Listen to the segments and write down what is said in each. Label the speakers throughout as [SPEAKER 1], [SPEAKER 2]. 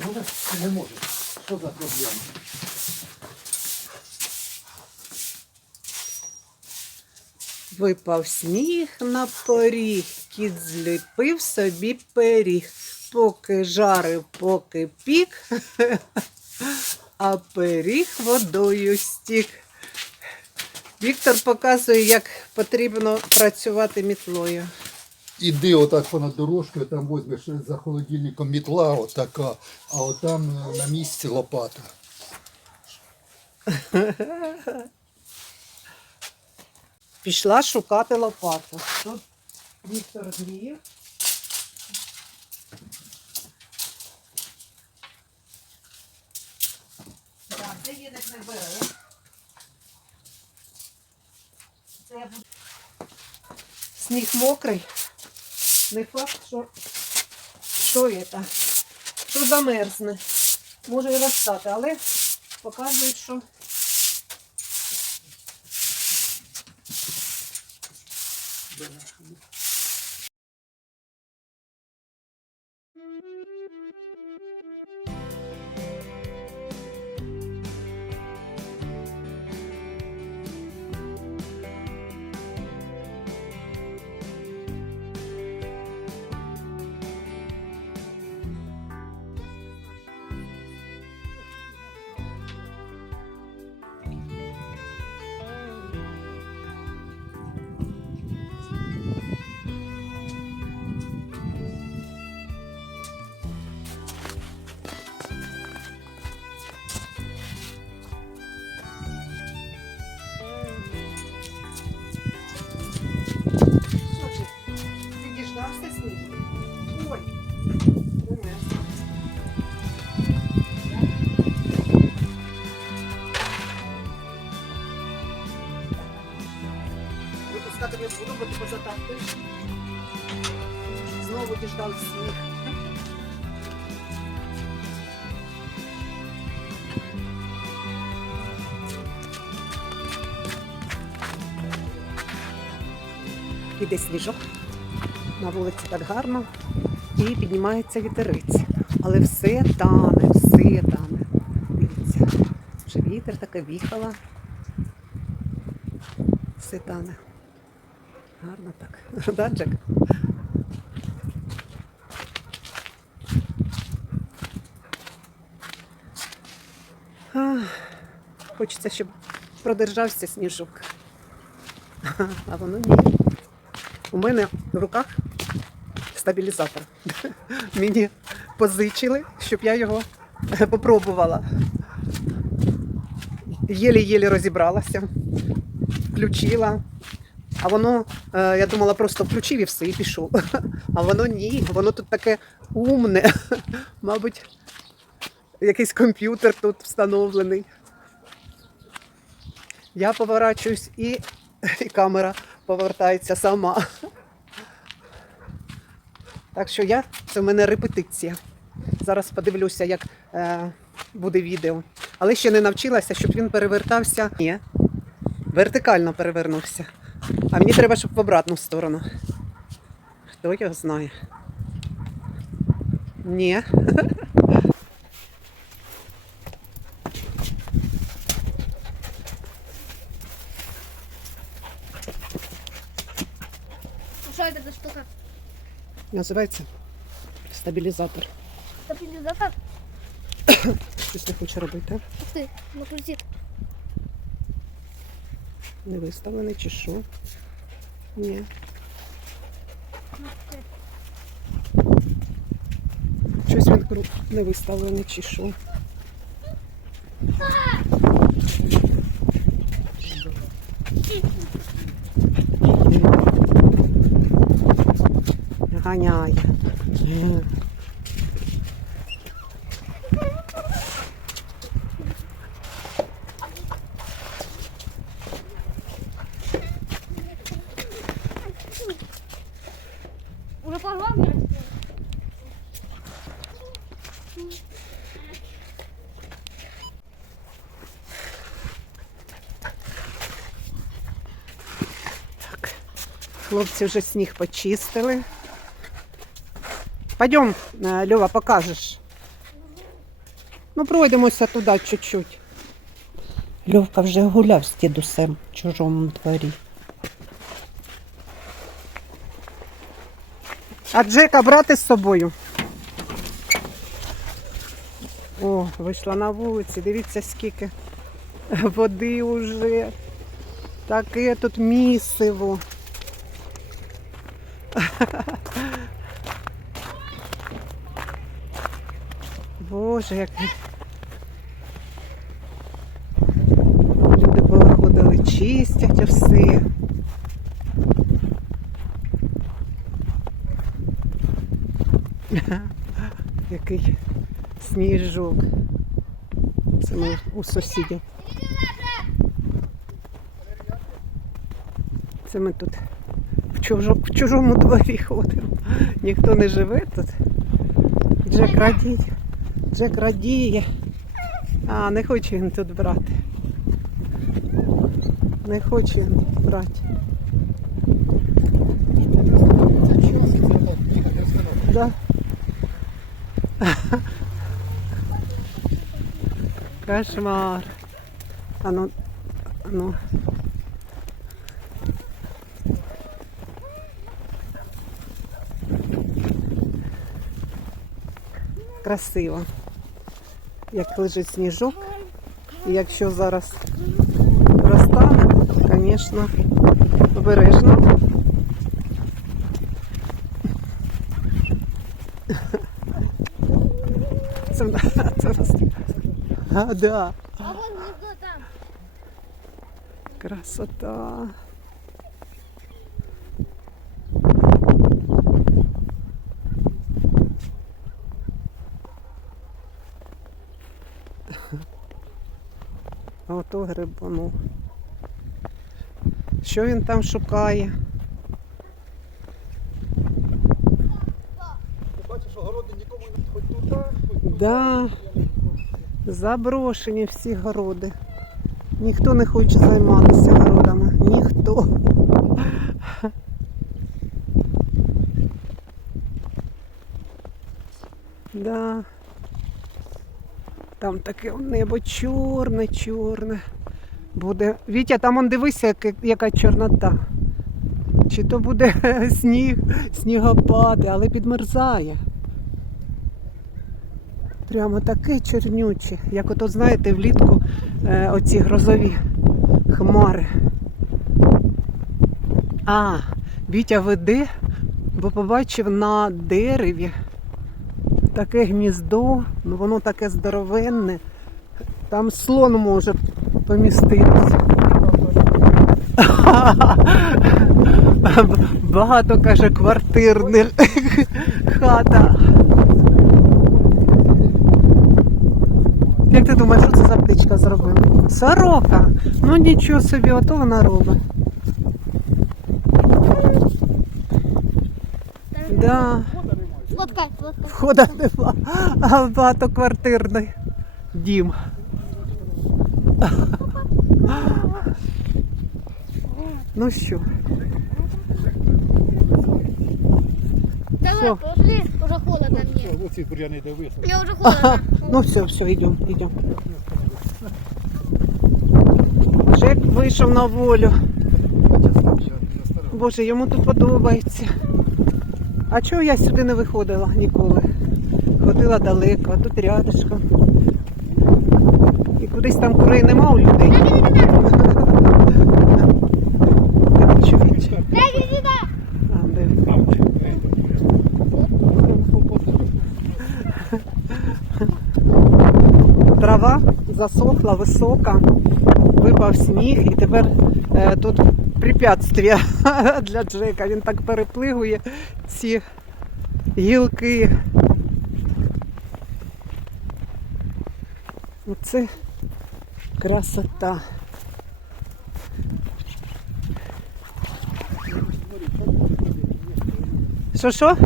[SPEAKER 1] Ну не можеш. Що за проблема?
[SPEAKER 2] Випав сніг на поріг, кіт зліпив собі пиріг, поки жарив, поки пік, а пиріг водою стік. Віктор показує, як потрібно працювати мітлою.
[SPEAKER 1] Іди отак понад дорожкою, там возьмеш за холодильником мітла отака, а отам на місці лопата.
[SPEAKER 2] Пішла шукати лопату. Тут Віктор гріє. Так, це не бере. Це я буду- Сніг мокрий. Не факт, що, що это, що замерзне. Може і розстати, але показують, що ти. Знову діждав сніг. Іде сніжок. На вулиці так гарно і піднімається вітерець. Але все тане, все тане. Дивіться, вже вітер таке віхала. Все тане. Гарно так. Да, Джек? Ах, Хочеться, щоб продержався сніжок. А воно ні. У мене в руках стабілізатор. Мені позичили, щоб я його попробувала. Єлі-єлі розібралася, включила. А воно, е, я думала, просто включив і все, і пішов. А воно ні, воно тут таке умне. Мабуть, якийсь комп'ютер тут встановлений. Я поворачуюсь і, і камера повертається сама. Так що я, це в мене репетиція. Зараз подивлюся, як е, буде відео. Але ще не навчилася, щоб він перевертався. Ні, вертикально перевернувся. А мені треба, щоб в обратну сторону. Хто його знає? Ні.
[SPEAKER 3] Що це за штука?
[SPEAKER 2] Називається стабілізатор.
[SPEAKER 3] Стабілізатор?
[SPEAKER 2] Щось не хоче робити.
[SPEAKER 3] Ух ти, ну крути.
[SPEAKER 2] Не виставлений чи що? Ні. Щось він не виставлений чи що. Ганяє.
[SPEAKER 3] Уже порвав?
[SPEAKER 2] Хлопці вже сніг почистили. Пойдем, е, Льова, покажеш. Ну, пройдемося туди чуть-чуть.
[SPEAKER 4] Льовка вже гуляв з дідусем в чужому дворі.
[SPEAKER 2] А Джека брати з собою. О, вийшла на вулиці, дивіться скільки води вже. Таке тут місиво. Боже, як люди повиходили, чистять все. Який сніжок. Це ми у сусідів. Це ми тут в, чужому дворі ходимо. Ніхто не живе тут. Джек радіє. Джек радіє. А, не хоче він тут брати. Не хоче він брати. Да. Кошмар. А ну, а ну. Красиво. Як лежить сніжок. І якщо зараз розтане, то, звісно, обережно. Це. А, да. Красота. Ото грибанув. Що він там шукає?
[SPEAKER 1] Ти бачиш, огороди нікому не хоч туди, хоч туди.
[SPEAKER 2] Да. Заброшені всі городи. Ніхто не хоче займатися городами. Ніхто. Да. Там таке небо чорне, чорне. Буде. Вітя, там он дивися, яка, яка чорнота. Чи то буде сніг, снігопади, але підмерзає. Прямо таке чорнюче, як ото, знаєте, влітку е, оці грозові хмари. А, Вітя веде, бо побачив на дереві таке гніздо, ну воно таке здоровенне. Там слон може поміститися. Багато каже квартирних хата. Як ти думаєш, що це за птичка зробила? Сорока. Ну нічого собі, ото вона робить. Да, Входа нема, а багатоквартирний дім. Ну що,
[SPEAKER 3] Давай, пошли. Уже холодно мне.
[SPEAKER 1] Оці буряни дивись.
[SPEAKER 3] Мне уже холодно.
[SPEAKER 2] ну все, все, йдемо, йдемо. Джек вийшов на волю. Боже, йому тут подобається. А чого я сюди не виходила ніколи? Ходила далеко, тут рядышком. І кудись там курей нема у людей. Трава засохла, висока, випав сніг і тепер е, тут препятствия для Джека. Він так переплигує ці гілки. Оце красота. Що що?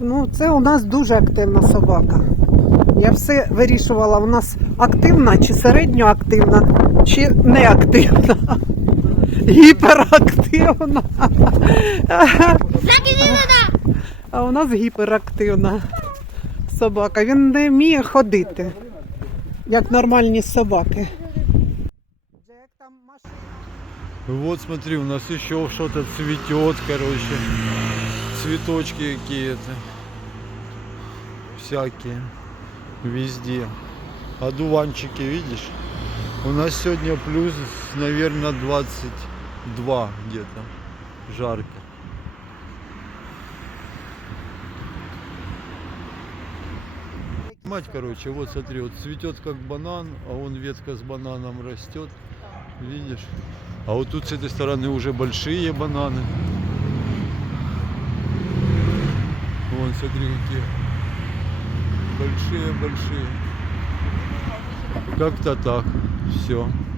[SPEAKER 2] Ну, це у нас дуже активна собака. Я все вирішувала, у нас активна чи середньоактивна, чи неактивна. Гіперактивна. А у нас гіперактивна. собака. Він не вміє ходити, як нормальні собаки.
[SPEAKER 5] Вот смотри, у нас еще что-то цветет, короче. Цветочки какие-то. Всякие. Везде. Одуванчики, видишь? У нас сегодня плюс, наверное, 22 где-то. Жарко. Мать, короче, вот смотри, вот цветет как банан, а он ветка с бананом растет. Видишь? А вот тут с этой стороны уже большие бананы. Вон, смотри, какие. Большие-большие. Как-то так. Все.